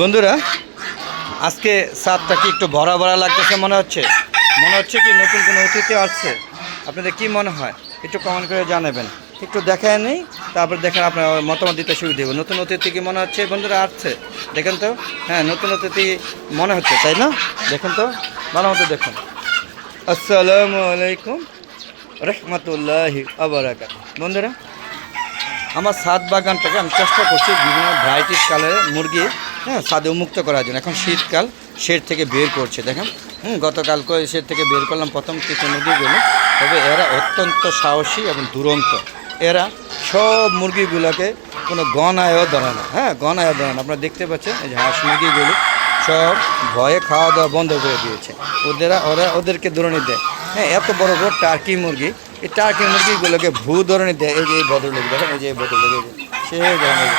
বন্ধুরা, আজকে সাতটা কি একটু ভরা ভরা লাগতেছে মনে হচ্ছে? মনে হচ্ছে কি নতুন কোনো অতিথি আসছে? আপনাদের কি মনে হয়? একটু কমেন্ট করে জানাবেন। একটু দেখায় নেই, তারপর দেখেন আপনার মতামত দিতে শুরু দেবো নতুন অতিথি কি মনে হচ্ছে? বন্ধুরা, আসছে। দেখেন তো। হ্যাঁ নতুন অতিথি মনে হচ্ছে, তাই না? দেখেন তো। ভালো মতো দেখুন। আসসালামু আলাইকুম। রহমতুল্লাহি আবরাকাত বন্ধুরা, আমার ছাদ বাগানটাকে আমি চেষ্টা করছি বিভিন্ন ভ্যারাইটিস কালারের মুরগি হ্যাঁ ছাদে উন্মুক্ত করার জন্য। এখন শীতকাল শেড থেকে বের করছে, দেখেন। হুম গতকাল করে শেড থেকে বের করলাম, প্রথম কিছু মুরগিগুলো তবে এরা অত্যন্ত সাহসী এবং দুরন্ত। এরা সব মুরগিগুলোকে কোনো গণায়ও ধরে না। হ্যাঁ গণায়ও ধরে না। আপনারা দেখতে পাচ্ছেন, এই যে হাঁস মুরগিগুলো সব ভয়ে খাওয়া দাওয়া বন্ধ করে দিয়েছে। ওদেরা, ওরা ওদেরকে দৌড়নি দেয়। হ্যাঁ এত বড় বড় টার্কি মুরগি, এই টার্কি মুরগিগুলোকে ভূ ধরনের দেয়। এই যে এই ভদ্রলোক, দেখেন, এই যে এই ভদ্রলোক সে ধরনের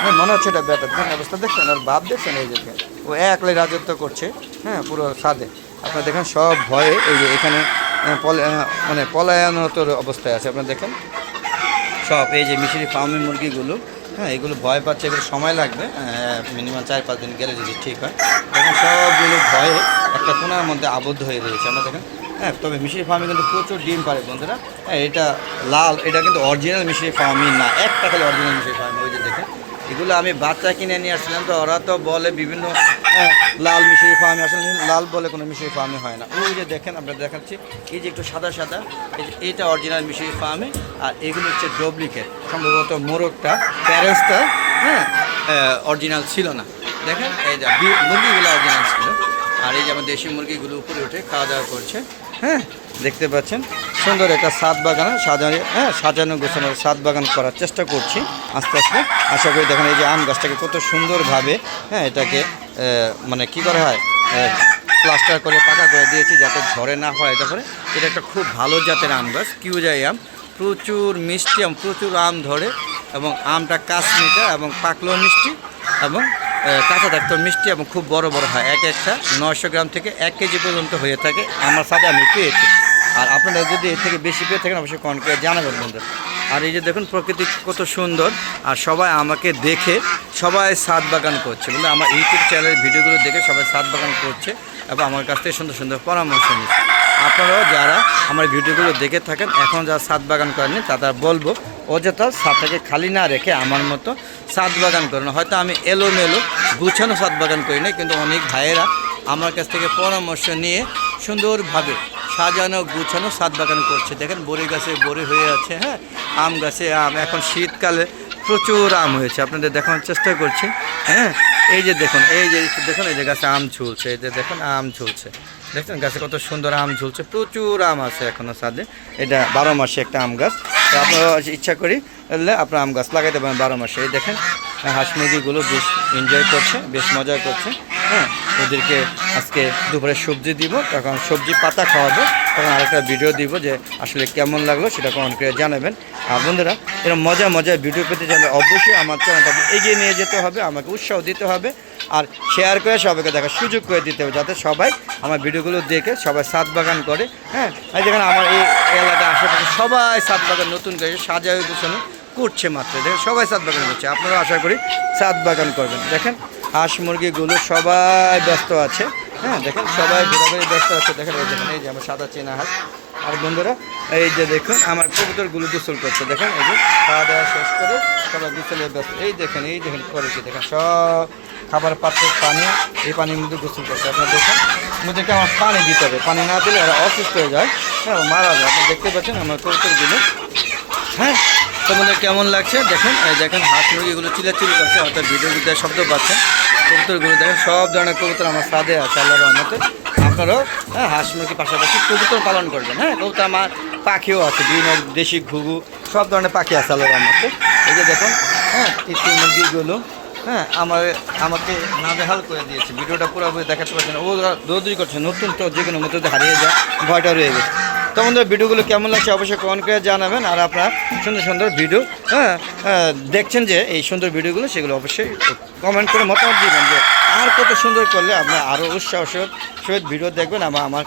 হ্যাঁ মনে হচ্ছে এটা দেখেন অবস্থা দেখছেন, আর বাপ দেখছেন এই যে। ও একলাই রাজত্ব করছে হ্যাঁ পুরো সাদে। আপনারা দেখেন, সব ভয়ে এই যে এখানে মানে পলায়নতর অবস্থায় আছে। আপনারা দেখেন, সব এই যে মিশরি ফার্মি মুরগিগুলো হ্যাঁ এগুলো ভয় পাচ্ছে, এগুলো সময় লাগবে মিনিমাম চার পাঁচ দিন গেলে যদি ঠিক হয়। দেখেন, সবগুলো ভয়ে একটা কোনার মধ্যে আবদ্ধ হয়ে রয়েছে। আমরা দেখেন হ্যাঁ তবে মিশরি ফার্মে কিন্তু প্রচুর ডিম পারে, বন্ধুরা। হ্যাঁ এটা লাল, এটা কিন্তু অরিজিনাল মিশরি ফার্মই না। একটা খালি অরিজিনাল মিশরি ফার্ম, ওই যে দেখেন। এগুলো আমি বাচ্চা কিনে নিয়ে আসছিলাম তো ওরা তো বলে বিভিন্ন হ্যাঁ, লাল মিশরি ফার্মে আসলে লাল বলে কোনো মিশরি ফার্মে হয় না। ওই যে দেখেন আমরা দেখাচ্ছি এই যে একটু সাদা সাদা এই যে এটা অরিজিনাল মিশরি ফার্মে আর এগুলো হচ্ছে ডুপ্লিকেট সম্ভবত মোরগটা প্যারেন্টসটা হ্যাঁ অরিজিনাল ছিল না। দেখেন এই যে মুরগিগুলো অরিজিনাল ছিল। আর এই যে আমার দেশি মুরগিগুলো উপরে উঠে খাওয়া দাওয়া করছে। হ্যাঁ দেখতে পাচ্ছেন। সুন্দর একটা সাত বাগান, সাজানো হ্যাঁ সাজানো, গোছানো সাত বাগান করার চেষ্টা করছি আস্তে আস্তে। আশা করি দেখেন এই যে আম গাছটাকে কত সুন্দরভাবে হ্যাঁ এটাকে মানে কি করা হয় প্লাস্টার করে, পাকা করে দিয়েছি যাতে ঝড়ে না হয় এটা করে। এটা একটা খুব ভালো জাতের আম গাছ, কিউজাই আম। প্রচুর মিষ্টি আম প্রচুর আম ধরে এবং আমটা কাশ্মীটা এবং পাকলো মিষ্টি এবং কাঁচা থাকতেও মিষ্টি এবং খুব বড় বড় হয়। এক একটা নয়শো গ্রাম থেকে এক কেজি পর্যন্ত হয়ে থাকে। আমার সাথে আমি পেয়েছি। আর আপনারা যদি এর থেকে বেশি পেয়ে থাকেন, অবশ্যই কমেন্ট করে জানাবেন বন্ধুরা। আর এই যে দেখুন, প্রকৃতি কত সুন্দর। আর সবাই আমাকে দেখে সবাই সাত বাগান করছে। বলে আমার ইউটিউব চ্যানেলের ভিডিওগুলো দেখে সবাই সাত বাগান করছে এবং আমার কাছ থেকে সুন্দর সুন্দর পরামর্শ নিচ্ছে। আপনারাও যারা আমার ভিডিওগুলো দেখে থাকেন, এখন যারা সাত বাগান করেননি তারা বলব, অযথা সাতটাকে খালি না রেখে আমার মতো সাত বাগান করেন। হয়তো আমি এলোমেলো গুছানো সাত বাগান করি না কিন্তু অনেক ভাইয়েরা আমার কাছ থেকে পরামর্শ নিয়ে সুন্দরভাবে সাজানো, গুছানো সাত বাগান করছে। দেখেন, বড়ি গাছে বড়ি হয়ে আছে হ্যাঁ? আম গাছে আম। এখন শীতকালে প্রচুর আম হয়েছে। আপনাদের দেখানোর চেষ্টা করছি হ্যাঁ? এই যে দেখুন, এই যে, দেখুন, এই যে গাছে আম ঝুলছে, এই যে দেখুন, আম ঝুলছে। দেখছেন গাছে কত সুন্দর আম ঝুলছে, প্রচুর আম আছে এখনও সাদে এটা বারো মাসে একটা আম গাছ। আপনারা ইচ্ছা করি তাহলে আপনার আম গাছ লাগাইতে পারেন বারো মাসে। এই দেখেন, হাঁস মুরগিগুলো বেশ এনজয় করছে, বেশ মজা করছে। হ্যাঁ ওদেরকে আজকে দুপুরে সবজি দিব, তখন সবজি পাতা খাওয়াবো, তখন আরেকটা ভিডিও দিব যে আসলে কেমন লাগল সেটা কমেন্ট করে জানাবেন। আর বন্ধুরা এরকম মজা মজা ভিডিও পেতে চাইলে অবশ্যই আমার চ্যানেলটাকে এগিয়ে নিয়ে যেতে হবে, আমাকে উৎসাহ দিতে হবে, আর শেয়ার করে সবাইকে দেখার সুযোগ করে দিতে হবে, যাতে সবাই আমার ভিডিওগুলো দেখে সবাই সাত বাগান করে হ্যাঁ। যেখানে আমার এই এলাকার আশেপাশে সবাই সাত বাগান নতুন করে সাজায় গোছানো করছে মাত্র। দেখেন, সবাই সাত বাগান করছে। আপনারা আশা করি সাত বাগান করবেন। দেখেন, হাঁস মুরগিগুলো সবাই ব্যস্ত আছে। হ্যাঁ দেখেন, সবাই ঘোরাঘুরি ব্যস্ত আছে। দেখেন, এই দেখেন এই যে আমার সাদা চেনা হাঁস। আর বন্ধুরা, এই যে দেখুন, আমার কবুতরগুলো গোসল করছে। দেখেন, এই যে, খাওয়া দাওয়া শেষ করে সবাই গোসলে ব্যস্ত। এই দেখেন এই দেখেন, করেছে। দেখেন, সব খাবার পাত্র পানি, এই পানির মধ্যে গোসল করছে। আপনার দেখেন ওদেরকে আমার পানি দিতে হবে। পানি না দিলে ওরা অসুস্থ হয়ে যায়। হ্যাঁ মারা যায়। আপনি দেখতে পাচ্ছেন, আমার কবুতরগুলো তোমাদের কেমন লাগছে? দেখেন দেখেন হাঁস মুরগিগুলো চিলাচিলি করছে, অর্থাৎ ভিডিও ভিতরে শব্দ পাচ্ছে। কবুতরগুলো দেখেন, সব ধরনের কবুতর আমার সাদে আছে, আল্লাহর রহমতে। আপনারাও হ্যাঁ হাঁস মুরগি পাশাপাশি কবুতর পালন করবেন। হ্যাঁ কবুতর আমার পাখিও আছে বিভিন্ন দেশি ঘুঘু, সব ধরনের পাখি আছে, আল্লাহর রহমতে। এই যে দেখুন হ্যাঁ মুরগিগুলো হ্যাঁ আমার, আমাকে নাজেহাল করে দিয়েছে। ভিডিওটা পুরোপুরি দেখাতে পারছেন ও দৌড়দৌড়ি করছে, নতুন তো যে কোনো মতো হারিয়ে যায়, ভয়টা রয়ে গেছে। তো আমাদের ভিডিওগুলো কেমন লাগছে অবশ্যই কমেন্ট করে জানাবেন আর আপনারা সুন্দর সুন্দর ভিডিও হ্যাঁ হ্যাঁ, দেখছেন যে এই সুন্দর ভিডিওগুলো সেগুলো অবশ্যই কমেন্ট করে মতামত দিবেন যে আর কত সুন্দর করলে আপনার আরও উৎসাহ সহিত ভিডিও দেখবেন আমার আমার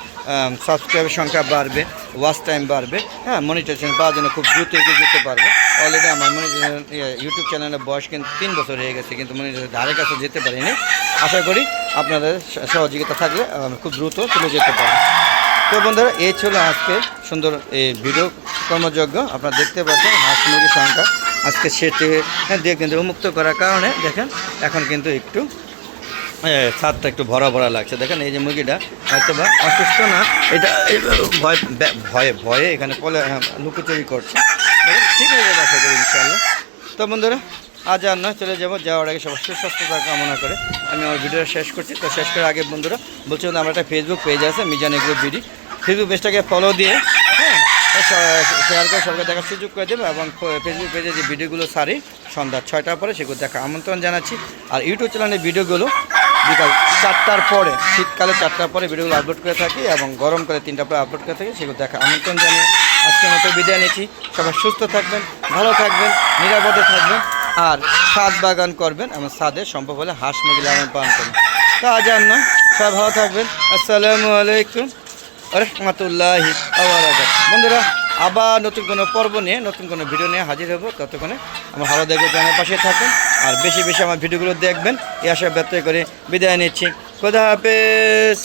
সাবস্ক্রাইবের সংখ্যা বাড়বে ওয়াচ টাইম বাড়বে হ্যাঁ মনিটাইজেশন পাওয়ার জন্য খুব দ্রুত এগিয়ে যেতে পারবে। অলরেডি আমার মনিটাইজেশন ইউটিউব চ্যানেলের বয়স কিন্তু তিন বছর হয়ে গেছে কিন্তু মনিটাইজেশন ধারে কাছে যেতে পারিনি। আশা করি আপনাদের সহযোগিতা থাকলে খুব দ্রুত চলে যেতে পারি তো বন্ধুরা এই ছিল আজকে সুন্দর এই ভিডিও কর্মযজ্ঞ। আপনারা দেখতে পাচ্ছেন হাঁস মুরগির সংখ্যা। আজকে সেটে হ্যাঁ, দিয়ে কিন্তু উন্মুক্ত করার কারণে দেখেন এখন কিন্তু একটু ছাদটা একটু ভরা ভরা লাগছে। দেখেন এই যে মুরগিটা হয়তো বা অসুস্থ না এটা ভয় ভয়ে ভয়ে এখানে পলে হ্যাঁ, লুকোচুরি করছে। ঠিক হয়ে যাবে আশা করি ইনশাল্লাহ তো বন্ধুরা আজ আর নয় চলে যাব। যাওয়ার আগে সবার সুস্বাস্থ্যতা কামনা করে আমি আমার ভিডিওটা শেষ করছি। তো শেষ করার আগে বন্ধুরা বলছি বন্ধু, আমার একটা ফেসবুক পেজ আছে মিজান এগ্রো বিডি ফেসবুক পেজটাকে ফলো দিয়ে হ্যাঁ শেয়ার করে সবাইকে দেখার সুযোগ করে দেবে এবং ফেসবুক পেজে যে ভিডিওগুলো সারি, সন্ধ্যা ছয়টার পরে সেগুলো দেখা আমন্ত্রণ জানাচ্ছি। আর ইউটিউব চ্যানেলের ভিডিওগুলো বিকাল চারটার পরে, শীতকালে চারটার পরে ভিডিওগুলো আপলোড করে থাকি এবং গরমকালে তিনটার পরে আপলোড করে থাকি, সেগুলো দেখা আমন্ত্রণ জানিয়ে আজকের মতো বিদায় নিচ্ছি। সবাই সুস্থ থাকবেন, ভালো থাকবেন, নিরাপদে থাকবেন, আর ছাদ বাগান করবেন, এবং ছাদে সম্ভব হলে হাঁস মুরগি লালন পালন করবেন। তা আর নয়, সবাই ভালো থাকবেন। আসসালামু আলাইকুম। রহমতুল্লাহি বন্ধুরা, আবার নতুন কোনো পর্ব নিয়ে, নতুন কোনো ভিডিও নিয়ে হাজির হব ততক্ষণে। আমার ভালো দেখবে জানার পাশে থাকুন, আর বেশি বেশি আমার ভিডিওগুলো দেখবেন। এই আশা ব্যর্থ করে বিদায় নিচ্ছি। খোদা হাফেজ।